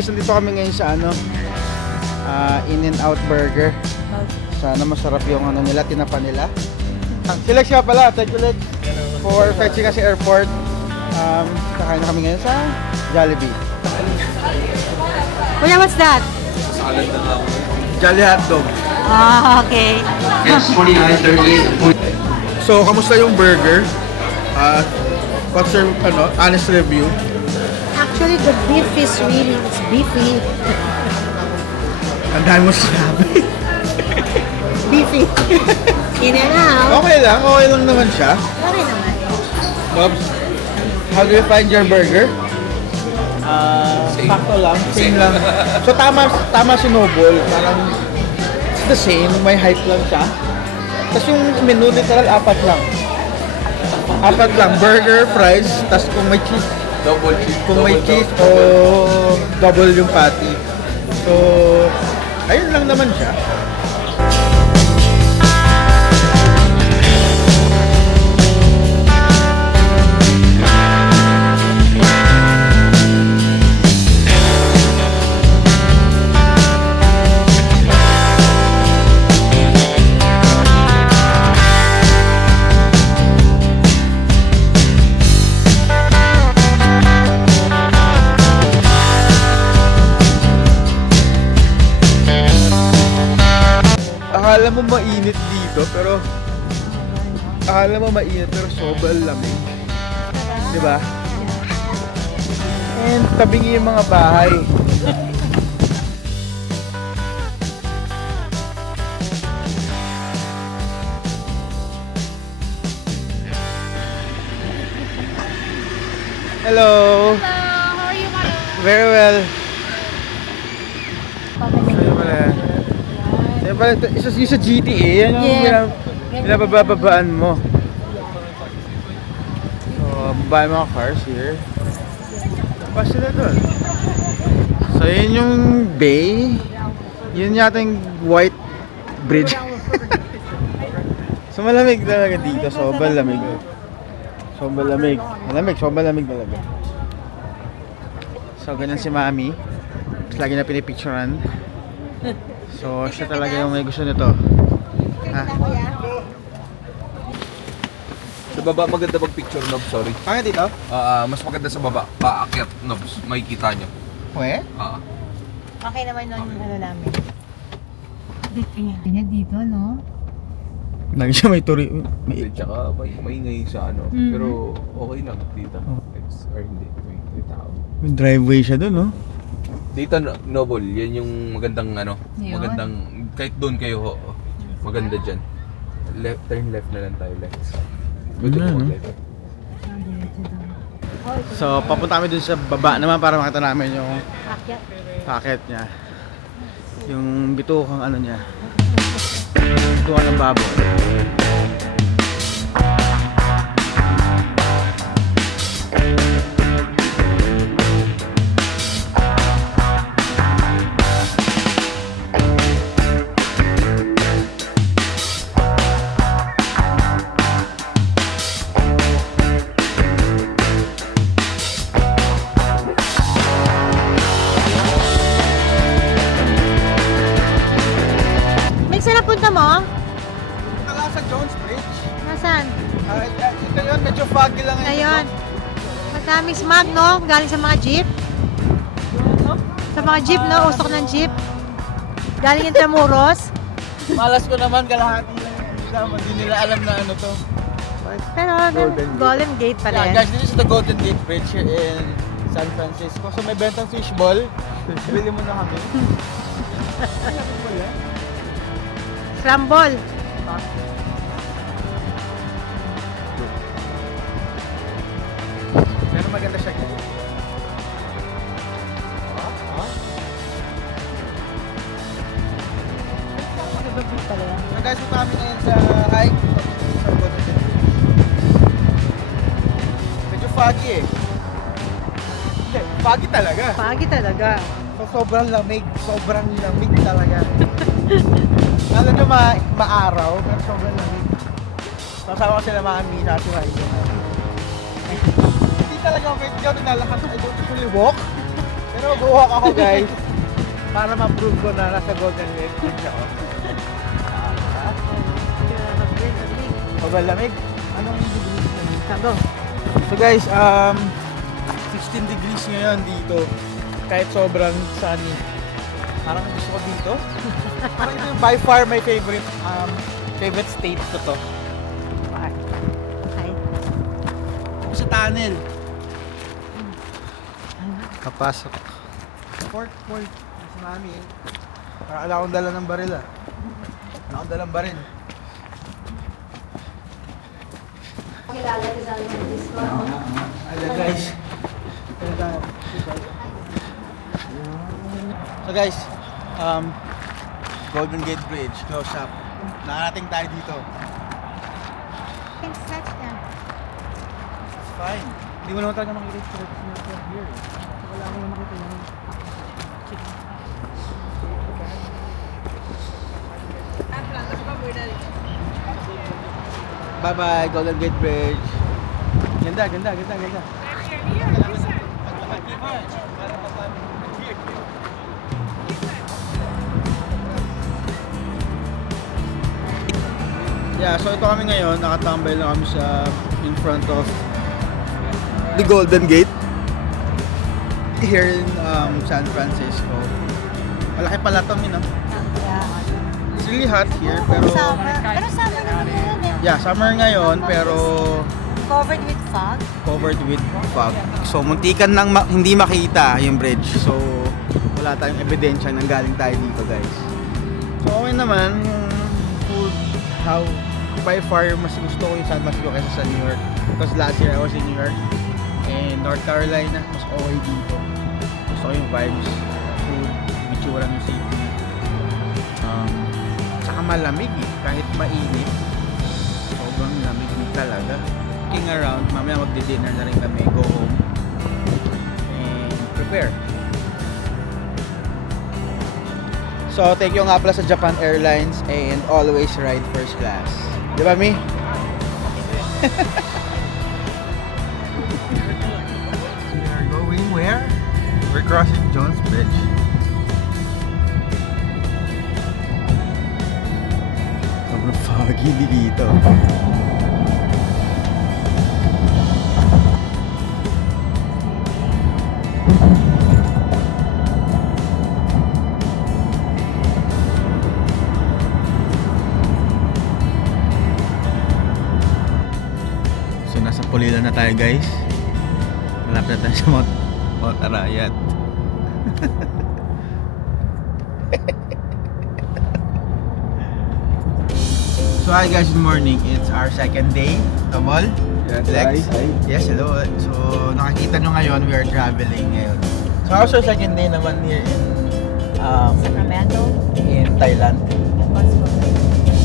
guys, nandito kami ngayon sa In-N-Out Burger. Sana masarap yung nila, tinapa nila. Si Lex nga pala, thank you Lex for fetching us sa airport. Kakain na kami ngayon sa Jollibee. Kuya, what's that? Salad na lang. Jolly Hotdog. Ah, okay. Yes, 49.38. So, kamusta yung burger? What's your honest review? Actually, the beef is really, it's beefy. Ang dami mo sinabi. Beefy. In and out. Okay lang naman siya. Okay naman. Bobs, how do you find your burger? Sakto lang, same lang. So tama si Noble, parang it's the same, may hype lang siya. Tapos yung menu literal apat lang, burger, fries, tapos kung may cheese, Double cheese. kung may cheese o double yung patty. So ayun lang naman siya. Akala mo mainit dito pero sobrang lamig. 'Di ba? And tabingi yung mga bahay. Hello. Hello, how are you, Maro? Very well. Sa'yo pala. Sa'yo pala, isa GTA, yan yung Yeah. pinabababaan mo. So, babaan mga cars here. Pa sila doon. So, yun yung bay. Yun yata yung white bridge. So, malamig talaga dito. Sobrang lamig. Sobrang lamig talaga. So, ganyan si Mami. Mas lagi na pinipicturean. So, siya talaga yung may gusto nito. Ha? Sa baba maganda mag-picture, Nobs, sorry. Pangit dito? Mas maganda sa baba. Paakyat, Nobs. Makikita nyo. Pwe? Okay naman nun namin. Ganyan dito, no? Lagi siya may turi. Tsaka maingay sa ano. Mhm. Pero okay lang dito. Or hindi. May tao. May driveway siya doon, no? Dito, Noble, yan yung magandang Yun. magandang, kahit doon kayo, maganda dyan. Turn left na lang tayo, left. Pwede Ano, mo no? left. So, papunta kami dun sa baba naman para makita namin yung Akyat. packet niya. Yung bitukang niya. Bitukan ng baboy. Mix, saan napunta mo? Punta sa Jones Bridge. Nasaan? Ito yun, medyo foggy lang Ngayon. Madaming smog, no? Galing sa mga jeep. Sa mga jeep, no? Usok ng jeep. Galing yung Tramuros. Malas ko naman, kalahati lang yung hindi nila alam na ano to. Pero Golden Gate pala Yeah, yan. guys, this is the Golden Gate Bridge here in San Francisco. So may bentang fishball. Bili mo na kami. Scramble. Pero maganda siya guys. So guys, punta kami ngayon sa hike. Sa Golden Gate Bridge. Medyo foggy eh. Hindi, foggy talaga. Pagi talaga. So sobrang lamig talaga. Lalo nyo maaraw, pero sobrang lamig. Kasama ko sila Mami, sa si Raiden. Hindi talaga ako pwede ako naglalakad. I don't usually walk. Pero buwak ako guys para ma-prove ko na nasa Golden Gate Bridge ako. Mabalamig? Anong degrees na dito? So guys, 16 degrees ngayon dito. Kahit sobrang sunny. Parang gusto ko dito. Parang ito yung by far my favorite state ko to. Okay. Ako sa tunnel. Kapasok. Port. Si mami eh. Parang ala akong dala ng baril ah. Ala akong dalang baril. Ayan guys. So guys, Golden Gate Bridge, close up. Nakarating tayo dito. Can touch them. It's fine. Hindi mo naman talaga makikita yung stretch na from here. Wala mo naman makita yung bye bye, Golden Gate Bridge. Ganda. Yeah, so ito kami ngayon, nakatambay lang kami sa in front of the Golden Gate here in San Francisco. Malaki pala ito, no? It's really hot here, pero Summer. Pero summer naman yun eh. yeah, summer ngayon, pero Covered with fog. covered with fog. So, muntikan nang hindi makita yung bridge. So, wala tayong ebidensya nang galing tayo dito, guys. So, okay naman. Yung food, how, by far, mas gusto ko yung San Francisco kaysa sa New York. Because last year, I was in New York. And North Carolina, mas okay dito. Gusto ko yung vibes, food, itsura ng city. Saka malamig eh. Kahit mainit, sobrang lamig talaga. Looking around, mamaya magdi-dinner na rin kami, go home and prepare. So, thank you nga pala sa Japan Airlines and always ride first class. Di ba, Mi? We are going where? We're crossing Jones Bridge. Sobrang foggy dito. So nasa Pulilan na tayo guys. Malapit na tayo sa Mount Arayat. So hi guys, good morning. It's our second day. Tabol? Yes, Lex? hi. Yes, hello. So nakikita nyo ngayon, we are traveling ngayon. So how's your second day naman here Sacramento. in Thailand?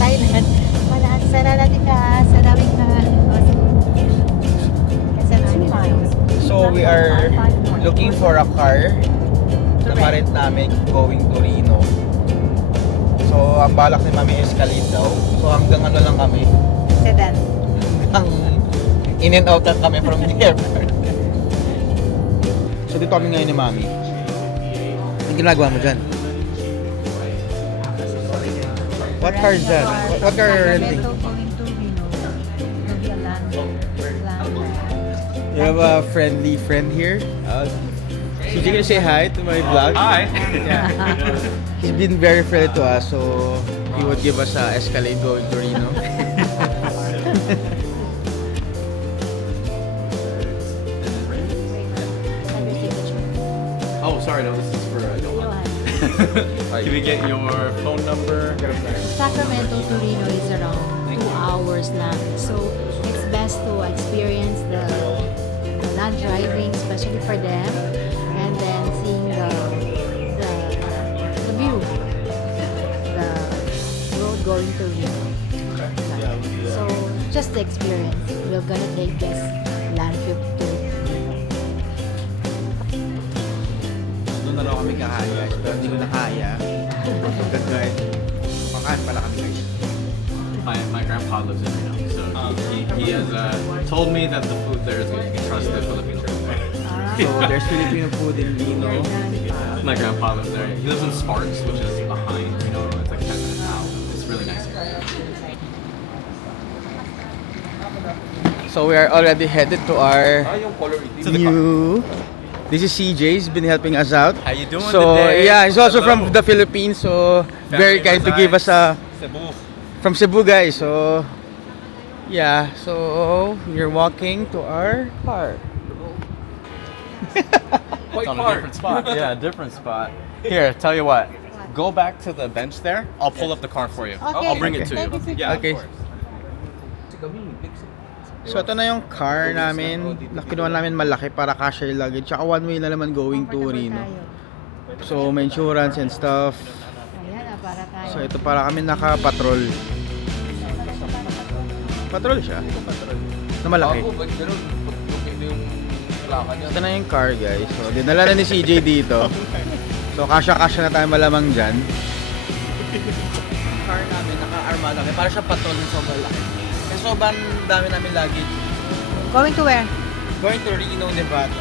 Thailand. Wala. Saralati ka. Sarawin ka. Kasi 2 miles. So we are looking for a car na ma-rent namin going to Reno. So ang balak ni Mami Escalade daw. So hanggang ano lang kami, Sedan. hanggang in and out lang kami from the airport. So dito kami ngayon ni Mami. Anong ginagawa mo dyan? What car is that? What car are you renting? Going to Reno. Maybe a land. You have a friendly friend here. So you gonna say hi to my vlog? Hi. Yeah. He's been very friendly to us, so he would give us a Escalade going to Reno. Oh, sorry, no, this is for Can we get your phone number? Sacramento to Reno is around 2 hours lang. So, it's best to experience the land driving, especially for them, and then seeing the view, the road going to Reno. So, just the experience. We're gonna take this land trip to Doon na raw kami kakaya, pero hindi ko na kaya. Hanggang guys, makahan pala kami guys. My grandpa lives in Reno, so he has told me that the food there is good. You can trust the Filipino food. So there's Filipino food in Reno. My grandpa lives there. He lives in Sparks, which is behind, you know, it's like 10 minutes out. It's really nice here. So we are already headed to our Yung color itim. new. This is CJ. He's been helping us out. How you doing So today? yeah, he's also Hello. from the Philippines. So very kind to give us a Cebu. from Cebu, guys. So yeah, so we're walking to our car. Quite It's on a far. different spot. Yeah, a different spot. Here, tell you what. Go back to the bench there. I'll pull up the car for you. Okay. I'll bring it to Thank you. you. Yeah, Okay. of course. So ito na yung car namin. Nakinuha namin malaki para kasha yung luggage. Tsaka one way na naman going to Reno. So may insurance and stuff. Ayan, para tayo. So ito para kami naka-patrol. Patrol siya. Na malaki. Ako, ba't ganun? Lupit yung plaka niya. Ito na yung car, guys. So dinala na ni CJ dito. So kasha-kasha na tayo malamang dyan. Car namin naka-armada kami. Para siya patrol ng sobrang laki. Kasi sobrang dami namin luggage. Going to where? Going to Reno, Nevada.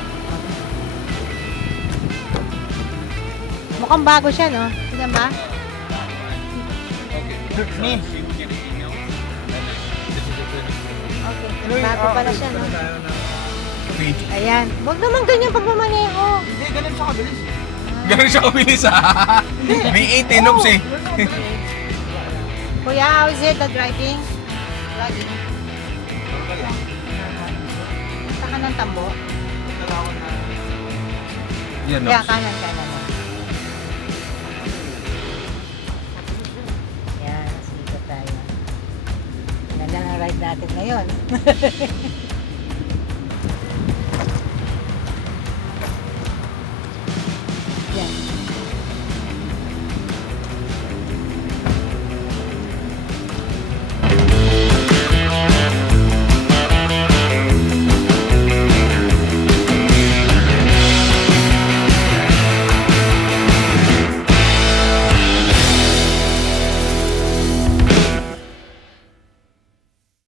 Mukhang bago siya, no? Tignan ba? Me. Okay. Bago pala siya, no? Ayan. Huwag naman ganyan pagmamaneho. Hindi, ganun siya kabilis. Ganun siya kabilis ah. May 18 knobs eh. Kuya, how is it, the driving? Vlogging. Punta ka ng Tambo? Yan Yeah, kanan. Yan, dito tayo. Ganda ng ride natin ngayon.